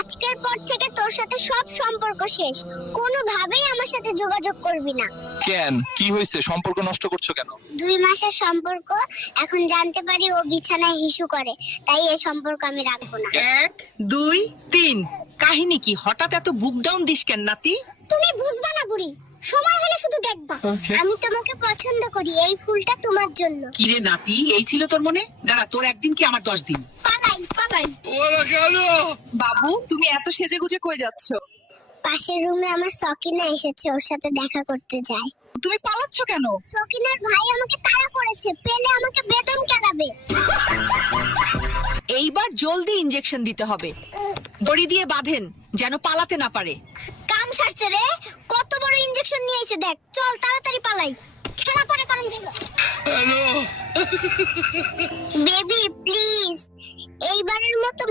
আজকের পর থেকে তোর সাথে সব সম্পর্ক শেষ, কোনোভাবেই আমার সাথে যোগাযোগ করবি না। কেন, কি হয়েছে? সম্পর্ক নষ্ট করছো কেন? 2 মাসের সম্পর্ক, এখন জানতে পারি ও বিছানায় হিসু করে, তাই এই সম্পর্ক আমি রাখবো না। 1 2 3 কাহিনী কি? হঠাৎ এত বুক ডাউন দিস কেন নাতি? তুমি বুঝবা না বুড়ি, সময় হলে শুধু দেখবা। আমি তোমাকে পছন্দ করি, এই ফুলটা তোমার জন্য। কি রে নাতি, এই ছিল তোর মনে? দাঁড়া, তোর একদিন কি আমার 10 দিন। পালাই পালাই। বাবু, তুমি এত সেজেগুজে কই যাচ্ছ? পাশের রুমে আমার সকিনা এসেছে, ওর সাথে দেখা করতে যাই। তুমি পালাচ্ছ কেন? সকিনার ভাই আমাকে তাড়া করেছে, পেলে আমাকে বেদম কেলাবে। এইবার জলদি ইনজেকশন দিতে হবে। দড়ি দিয়ে বাঁধেন যেন পালাতে না পারে। কাম সারছে রে, কত বড় ইনজেকশন নিয়ে এসে দেখ। চল তাড়াতাড়ি পালাই, খেলা পরে করেন যাবে। বেবি প্লিজ, এইবারের মতো